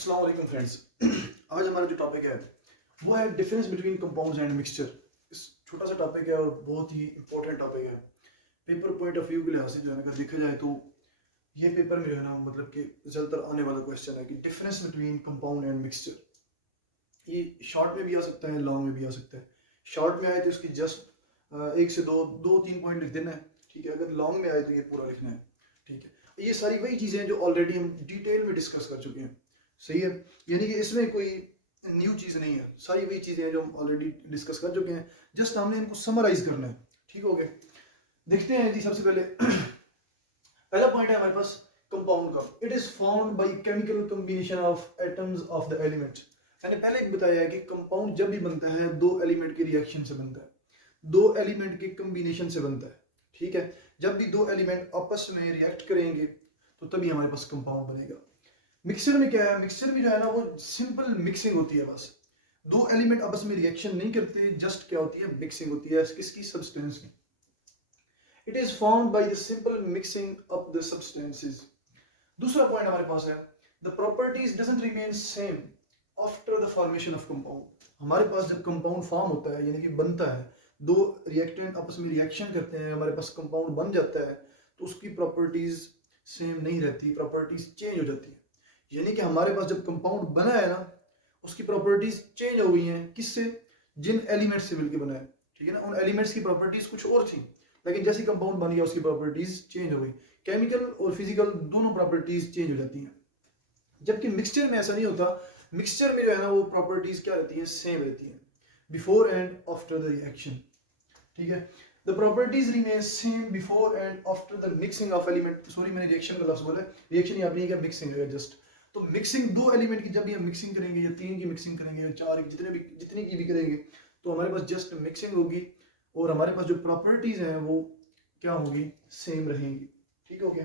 अस्सलाम वालेकुम फ्रेंड्स। आज हमारा जो टॉपिक है वो है difference between compounds and mixture. इस छोटा सा टॉपिक है और बहुत ही इंपॉर्टेंट टॉपिक है। पेपर पॉइंट ऑफ व्यू के लिहाज से जो है ना, अगर देखा जाए तो ये पेपर में जो है ना, मतलब कि ज़्यादातर आने वाला क्वेश्चन है कि difference between compound and mixture. ये शॉर्ट में भी आ सकता है, लॉन्ग में भी आ सकता है। शॉर्ट में आए तो इसकी जस्ट एक से दो तीन पॉइंट लिख देना है, ठीक है। अगर लॉन्ग में आए तो ये पूरा लिखना है, ठीक है। ये सारी वही चीज़ें हैं जो ऑलरेडी हम डिटेल में डिस्कस कर चुके हैं, सही है। यानी कि इसमें कोई न्यू चीज़ नहीं है, सारी वही चीज़ें हैं जो हम ऑलरेडी डिस्कस कर चुके हैं। जस्ट हमने इनको समराइज करना है, ठीक हो गया। देखते हैं जी, सबसे पहले पहला पॉइंट है हमारे पास कंपाउंड का। It is found by chemical combination of atoms of the element. मैंने पहले एक बताया है कि कंपाउंड जब भी बनता है दो एलिमेंट के रिएक्शन से बनता है, दो एलिमेंट के कॉम्बिनेशन से बनता है, ठीक है। जब भी दो एलिमेंट आपस में रिएक्ट करेंगे तो तभी हमारे पास कंपाउंड बनेगा। मिक्सचर में क्या है, मिक्सचर में जो है ना वो सिंपल मिक्सिंग होती है। बस दो एलिमेंट आपस में रिएक्शन नहीं करते, जस्ट क्या होती है, मिक्सिंग होती है किसकी, सब्सटेंस की। It is found by the simple mixing of the substances. दूसरा पॉइंट हमारे पास है the properties doesn't remain same after the formation of compound. हमारे पास जब कंपाउंड फॉर्म होता है, यानी कि बनता है, दो रिएक्टेंट आपस में रिएक्शन करते हैं, हमारे पास कंपाउंड बन जाता है, तो उसकी प्रॉपर्टीज सेम नहीं रहती, प्रॉपर्टीज चेंज हो जाती है। यानी कि हमारे पास जब कंपाउंड बना है ना, उसकी प्रॉपर्टीज चेंज हो गई हैं। किससे, जिन एलिमेंट्स से मिलकर बना है, ठीक है ना। उन एलिमेंट्स की प्रॉपर्टीज कुछ और थी, लेकिन जैसे कंपाउंड बन गया उसकी प्रॉपर्टीज चेंज हो गई। केमिकल और फिजिकल दोनों प्रॉपर्टीज चेंज हो जाती हैं। जबकि मिक्सचर में ऐसा नहीं होता। मिक्सचर में जो है ना वो प्रॉपर्टीज क्या रहती है, सेम रहती है before and after the reaction, ठीक है। The properties remain same before and after the mixing of element. Sorry, मैंने रिएक्शन का लफ्ज बोला, रिएक्शन यहाँ पे नहीं है, मिक्सिंग है जस्ट। तो मिक्सिंग दो एलिमेंट की जब भी हम मिक्सिंग करेंगे, या तीन की मिक्सिंग करेंगे, या चार की, जितनी की भी करेंगे, तो हमारे पास जस्ट मिक्सिंग होगी और हमारे पास जो प्रॉपर्टीज हैं वो क्या होगी, सेम रहेंगी, ठीक हो गया।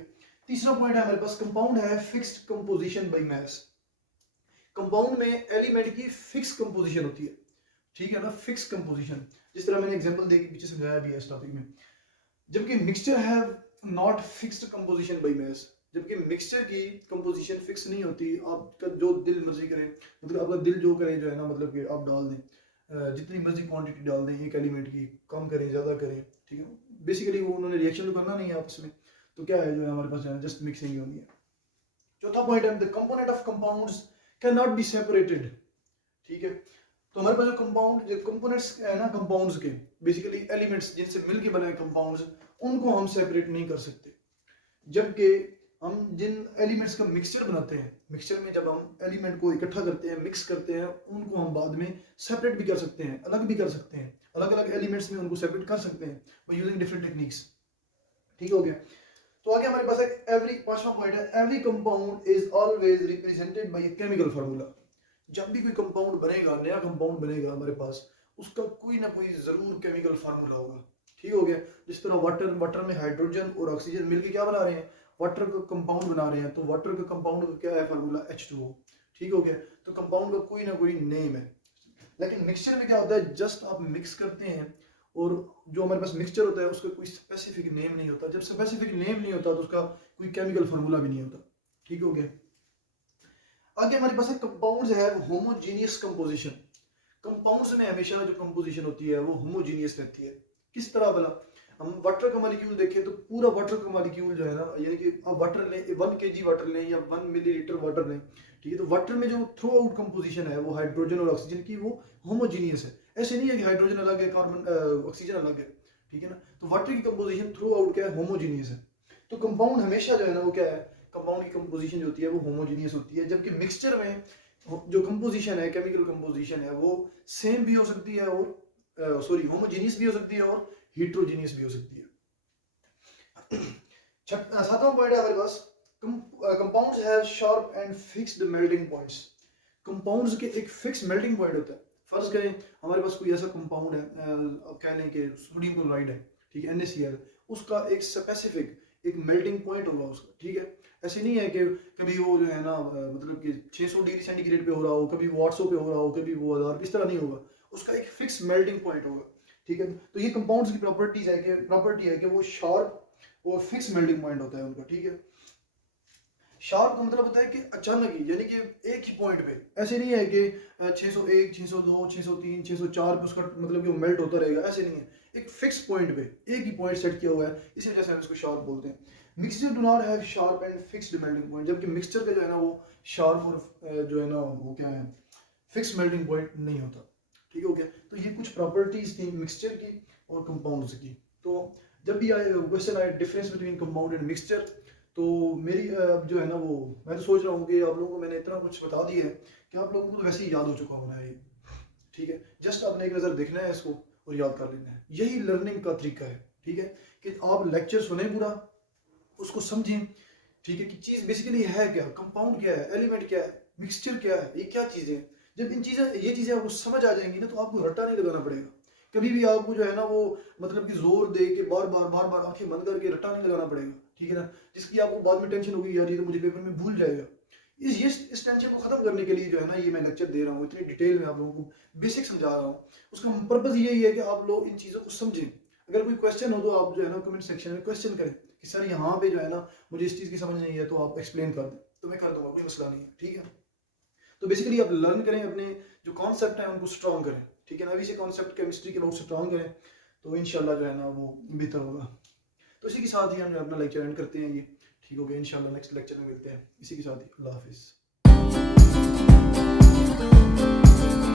तीसरा पॉइंट है हमारे पास कंपाउंड है fixed composition by mass. Compound में एलिमेंट की फिक्स कंपोजिशन होती है, ठीक है ना, फिक्स कंपोजिशन। जिस तरह मैंने एग्जांपल देके पीछे समझाया भी है इस टॉपिक में। जबकि mixture have not fixed composition by mass. जबकि मिक्सचर की कंपोजिशन फिक्स नहीं होती। आपका जो दिल मर्जी करे, मतलब आपका दिल जो करे जो है ना, मतलब कि आप डाल दें जितनी मर्जी क्वांटिटी डाल दें एक एलिमेंट की, कम करें ज़्यादा करें, ठीक है। बेसिकली वो उन्होंने रिएक्शन तो करना नहीं है आपस में, तो क्या है जो है हमारे पास जो है जस्ट मिक्सिंग ही होनी है। चौथा पॉइंट है the component of compounds can not be separated, ठीक है। तो हमारे पास जो कंपाउंड, जो कंपोनेंट्स है ना कंपाउंड्स के, बेसिकली एलिमेंट्स जिनसे मिलके बने कंपाउंड्स, उनको हम सेपरेट नहीं कर सकते। जबकि हम जिन एलिमेंट्स का मिक्सचर बनाते हैं, मिक्सचर में जब हम एलिमेंट को इकट्ठा करते हैं, मिक्स करते हैं, उनको हम बाद में सेपरेट भी कर सकते हैं, अलग भी कर सकते हैं, अलग अलग एलिमेंट्स में उनको सेपरेट कर सकते हैं बाय यूजिंग डिफरेंट टेक्निक्स, ठीक हो गया। तो आगे हमारे पास एवरी, पांचवा पॉइंट है every compound is always represented by a chemical formula. जब भी कोई कंपाउंड बनेगा, नया कंपाउंड बनेगा हमारे पास, उसका कोई ना कोई जरूर केमिकल फार्मूला होगा, ठीक हो गया। जिस तरह वाटर में हाइड्रोजन और ऑक्सीजन मिलकर क्या बना रहे हैं, वाटर का कंपाउंड बना रहे हैं, तो वाटर का कंपाउंड का क्या है फार्मूला, H2O, ठीक हो गया। तो कंपाउंड का कोई ना कोई नेम है। लेकिन मिक्सचर में क्या होता है, जस्ट आप मिक्स करते हैं और जो हमारे पास मिक्सचर होता है उसका कोई स्पेसिफिक नेम नहीं होता। जब स्पेसिफिक नेम नहीं होता तो उसका कोई केमिकल फार्मूला भी नहीं होता, ठीक हो गया। आगे हमारे पास है कंपाउंड्स है होमोजीनियस कंपोजिशन। कंपाउंड्स में हमेशा जो कंपोजिशन होती है वो होमोजीनियस रहती है। किस तरह भला, हम वाटर का मॉलिक्यूल देखें तो पूरा वाटर का मॉलिक्यूल जो है ना, यानी कि आप वाटर लें, 1 kg वाटर लें या 1 मिलीलीटर वाटर लें, ठीक है। तो वाटर में जो थ्रू आउट कंपोजिशन है वो हाइड्रोजन और ऑक्सीजन की, वो होमोजीनियस है। ऐसे नहीं है कि हाइड्रोजन अलग है, कार्बन ऑक्सीजन अलग है, ठीक है ना। तो वाटर की कंपोजिशन थ्रू आउट क्या है, होमोजीनियस है। तो कंपाउंड हमेशा जो है ना वो क्या है, कंपाउंड की कंपोजिशन जो होती है वो होमोजीनियस होती है। जबकि मिक्सचर में जो कंपोजिशन है, केमिकल कंपोजिशन है, वो सेम भी हो सकती है और सॉरी होमोजीनियस भी हो सकती है और हेट्रोजीनियस भी हो सकती है। सातवां पॉइंट है हमारे पास compounds have sharp and fixed melting points. Compounds के एक फिक्स मेल्टिंग पॉइंट होता है। फर्ज करें हमारे पास कोई ऐसा कंपाउंड है, कह लें कि सोडियम क्लोराइड है, ठीक है, NaCl, उसका एक स्पेसिफिक एक मेल्टिंग पॉइंट होगा उसका, ठीक है। ऐसे नहीं है कि कभी वो जो है ना मतलब कि 600 डिग्री सेंटीग्रेड पे हो रहा हो, कभी वो 800 पे हो रहा हो, कभी वो 1000, इस तरह नहीं होगा। उसका एक फिक्स मेल्टिंग पॉइंट होगा, ठीक है। तो ये कंपाउंड्स की प्रॉपर्टी है कि वो शार्प और फिक्स मेल्टिंग पॉइंट होता है उनका, ठीक है। शार्प का मतलब होता है कि अचानक ही, यानी कि एक ही पॉइंट पे, ऐसे नहीं है कि 601, 602, 603, 604 पे उसका मतलब कि वो मेल्ट होता रहेगा, ऐसे नहीं है। एक फिक्स पॉइंट पे एक ही पॉइंट सेट किया हुआ है, इसी वजह से हम इसको शार्प बोलते हैं। Mixture do not have sharp and fixed melting point, जबकि मिक्सचर का जो है ना वो शार्प और जो है ना वो क्या है, फिक्स मेल्टिंग पॉइंट नहीं होता। ठीक हो गया। तो ये कुछ प्रॉपर्टीज थी मिक्सचर की और कंपाउंड्स की। तो जब भी आए क्वेश्चन आए difference between compound and mixture, तो मेरी जो है ना वो, मैं तो सोच रहा हूँ कि आप लोगों को मैंने इतना कुछ बता दिया है कि आप लोगों को तो वैसे ही याद हो चुका होना है ये। ठीक है, जस्ट आपने एक नज़र देखना है इसको और याद कर लेना है, यही लर्निंग का तरीका है। ठीक है, कि आप लेक्चर सुने पूरा, उसको समझें। ठीक है, कि चीज़ बेसिकली है क्या, कंपाउंड क्या है, एलिमेंट क्या है, मिक्सचर क्या है, ये क्या चीज़ें हैं। जब ये चीज़ें आपको समझ आ जाएंगी ना, तो आपको रट्टा नहीं लगाना पड़ेगा। कभी भी आपको जो है ना वो मतलब कि जोर दे के बार बार आंखें बंद करके रट्टा नहीं लगाना पड़ेगा। ठीक है ना, जिसकी आपको बाद में टेंशन होगी, यार ये तो मुझे पेपर में भूल जाएगा। इस टेंशन को खत्म करने के लिए जो है ना ये मैं लेक्चर दे रहा हूँ, इतनी डिटेल में आप लोगों को बेसिक समझा रहा हूँ। उसका पर्पज यही है कि आप लोग इन चीज़ों को समझें। अगर कोई क्वेश्चन हो तो आप जो है ना कमेंट सेक्शन में क्वेश्चन करें कि सर यहाँ पे जो है ना मुझे इस चीज़ की समझ नहीं है, तो आप एक्सप्लेन कर दें, तो मैं कर दूंगा, कोई मसला नहीं है। ठीक है, तो बेसिकली आप लर्न करें, अपने जो कॉन्सेप्ट है उनको स्ट्रॉन्ग करें। ठीक है ना, अभी से कॉन्सेप्ट केमिस्ट्री के बहुत स्ट्रॉन्ग करें, तो इंशाल्लाह जो है ना वो बेहतर होगा। तो इसी के साथ ही हम अपना लेक्चर एंड करते हैं ये। ठीक हो गया, इंशाल्लाह नेक्स्ट लेक्चर में मिलते हैं। इसी के साथ ही अल्लाह हाफिज़।